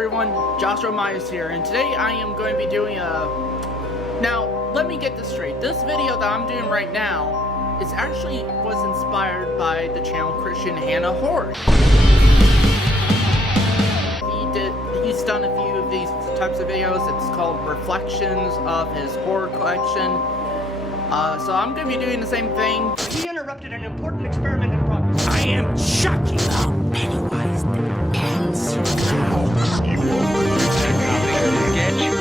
everyone, Joshua Myers here, and today I am going to be doing now, let me get this straight. This video that I'm doing right now was inspired by the channel Christian Hannah Horror. He's done a few of these types of videos. It's called Reflections of his horror collection. So I'm going to be doing the same thing. He interrupted an important experiment in progress. I am shocking. Pennywise the pencil. You will get you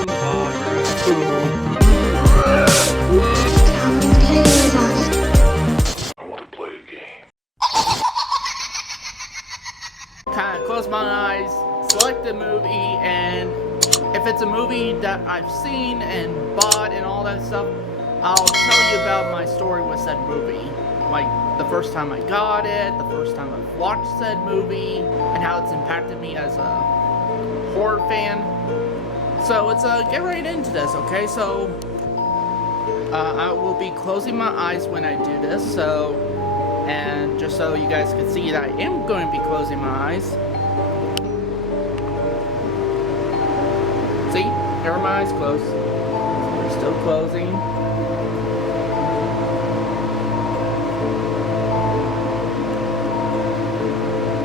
I want to play a game. Kind of close my eyes, select the movie, and if it's a movie that I've seen and bought and all that stuff, I'll tell you about my story with said movie. Like, the first time I got it, the first time I've watched said movie, and how it's impacted me as a horror fan. So let's get right into this, okay? So, I will be closing my eyes when I do this, and just so you guys can see that I am going to be closing my eyes. See? Here are my eyes closed. They're still closing.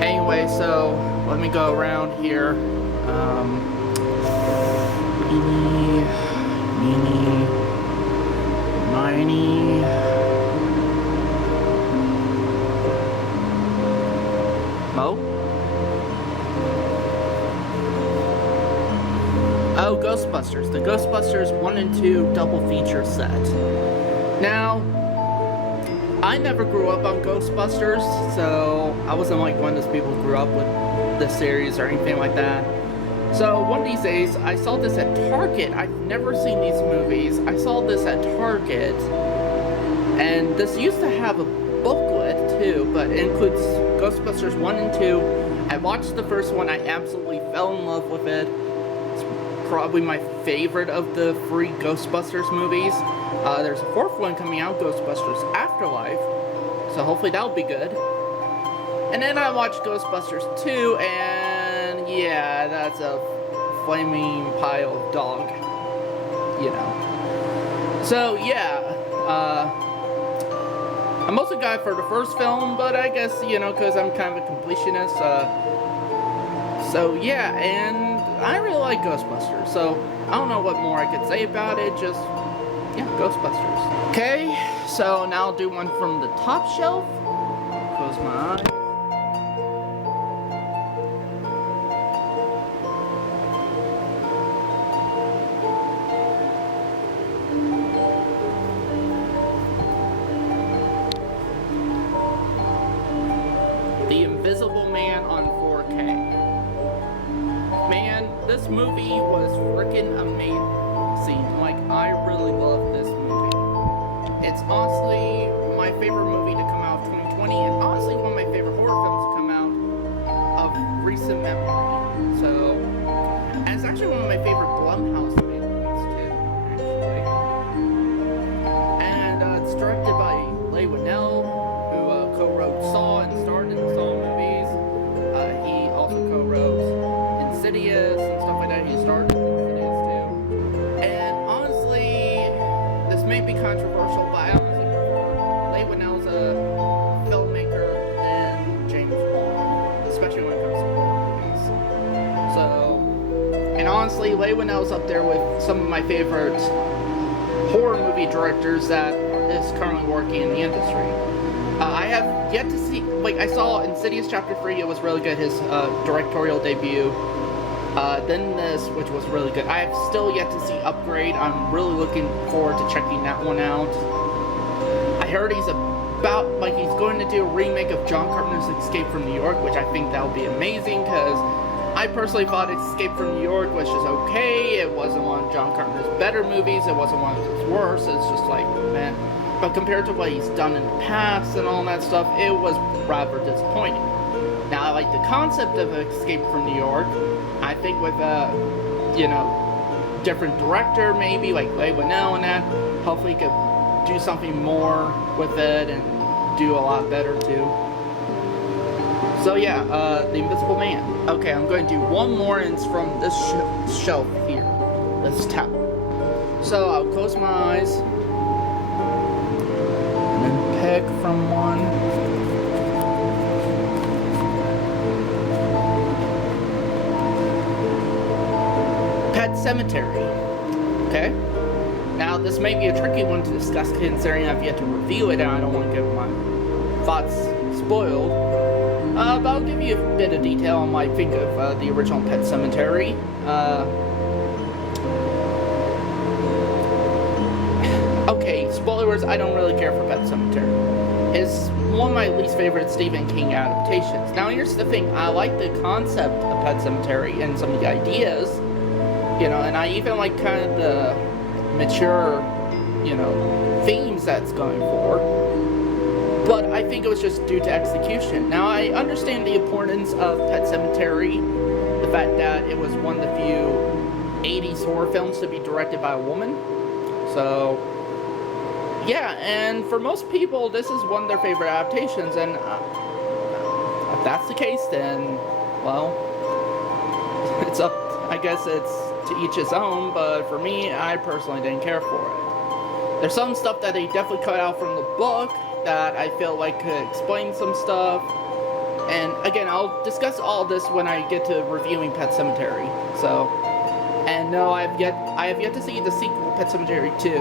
Anyway, so let me go around here. Eeny, meeny, miny. Mo? Oh, Ghostbusters. The Ghostbusters 1 and 2 double feature set. Now, I never grew up on Ghostbusters, so I wasn't like one of those people who grew up with the series or anything like that. So one of these days, I saw this at Target. I've never seen these movies. I saw this at Target, and this used to have a booklet too, but it includes Ghostbusters 1 and 2. I watched the first one. I absolutely fell in love with it. It's probably my favorite of the 3 Ghostbusters movies. There's a 4th one coming out, Ghostbusters Afterlife, so hopefully that'll be good. And then I watched Ghostbusters 2, and yeah, that's a flaming pile of dog, you know. So yeah, I'm also a guy for the first film, but I guess, you know, because I'm kind of a completionist, so yeah, and I really like Ghostbusters, so I don't know what more I could say about it, just, yeah, Ghostbusters. Okay, so now I'll do one from the top shelf. Close my eyes. The Invisible Man on 4K. Man, this movie was freaking amazing. Like, I really love this movie. It's honestly my favorite movie to come out of 2020, and honestly one of my favorite horror films to come out of recent memory. So, and it's actually one of my favorite Blumhouse movies too, actually. And it's directed by Leigh Whannell, who co-wrote Saw and starred in the Saw movies. He also co-wrote Insidious and stuff like that. He starred in Insidious too. And honestly, this may be controversial, but I honestly prefer Leigh Whannell as a filmmaker than James Wan, especially when it comes to horror movies. So, and honestly, Leigh Whannell's up there with some of my favorite horror movie directors that is currently working in the industry. I have yet to see, like, I saw Insidious Chapter 3, it was really good, his directorial debut. Then this, which was really good. I have still yet to see Upgrade. I'm really looking forward to checking that one out. I heard he's going to do a remake of John Carpenter's Escape from New York, which I think that would be amazing, because I personally thought Escape from New York was just okay. It wasn't one of John Carpenter's better movies. It wasn't one of his worst. It's just like, man. But compared to what he's done in the past and all that stuff, it was rather disappointing. Now, I like the concept of Escape from New York. I think with a, you know, different director maybe, like Leigh Whannell and that, hopefully he could do something more with it and do a lot better too. So yeah, the Invisible Man. Okay, I'm going to do one more, and it's from this shelf here, this tower. So I'll close my eyes, and then pick from one. Pet Cemetery. Okay. Now this may be a tricky one to discuss, considering I've yet to review it, and I don't want to get my thoughts spoiled. But I'll give you a bit of detail on what I think of the original Pet Cemetery. Okay, spoilers, I don't really care for Pet Cemetery. It's one of my least favorite Stephen King adaptations. Now here's the thing, I like the concept of Pet Cemetery and some of the ideas, you know, and I even like kind of the mature, you know, themes that's going for. But I think it was just due to execution. Now, I understand the importance of Pet Sematary, the fact that it was one of the few 80s horror films to be directed by a woman. So, yeah, and for most people, this is one of their favorite adaptations, and if that's the case, then, well, it's up, I guess it's to each his own, but for me, I personally didn't care for it. There's some stuff that they definitely cut out from the book, that I feel like could explain some stuff, and again, I'll discuss all this when I get to reviewing Pet Sematary. So, and no, I have yet to see the sequel, Pet Sematary 2,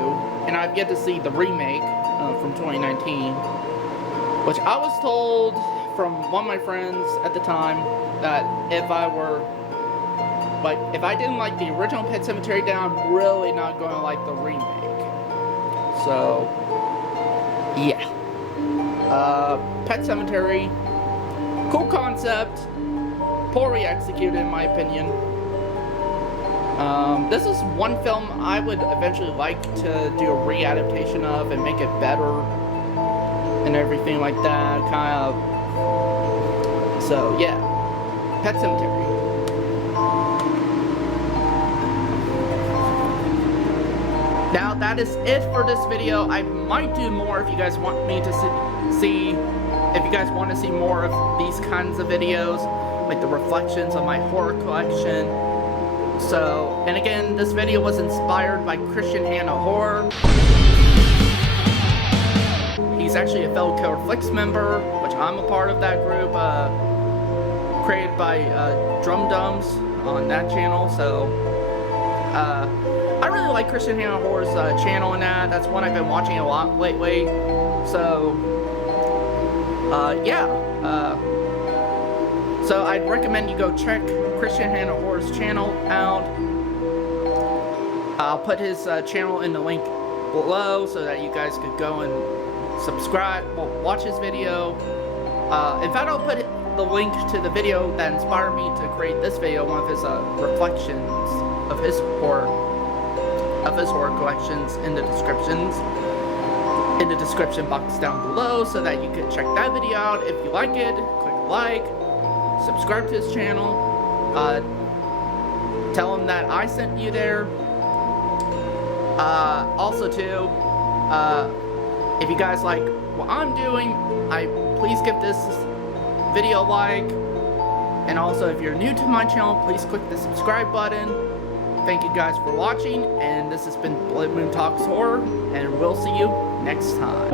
and I've yet to see the remake from 2019, which I was told from one of my friends at the time that if I didn't like the original Pet Sematary, then I'm really not going to like the remake. So, yeah. Pet Cemetery, cool concept, poorly executed in my opinion. This is one film I would eventually like to do a re-adaptation of and make it better and everything like that, kind of. So yeah, Pet Cemetery. Now that is it for this video. I might do more if you guys want me to see, if you guys want to see more of these kinds of videos, like the reflections of my horror collection. So, and again, this video was inspired by Christian Hannah Horror. He's actually a fellow Killer Flicks member, which I'm a part of that group, created by Drum Dums on that channel. So, I really like Christian Hannah Horror's channel and that's one I've been watching a lot lately. So, yeah. So I'd recommend you go check Christian Hannah Horror's channel out. I'll put his channel in the link below so that you guys could go and subscribe, well, watch his video. In fact, I'll put the link to the video that inspired me to create this video, one of his reflections of his horror collections in the description box down below, so that you can check that video out. If you like it, click like, subscribe to his channel, tell him that I sent you there. Also too, if you guys like what I'm doing, please give this video a like, and also if you're new to my channel, please click the subscribe button. Thank you guys for watching, and this has been Blood Moon Talks Horror, and we'll see you next time.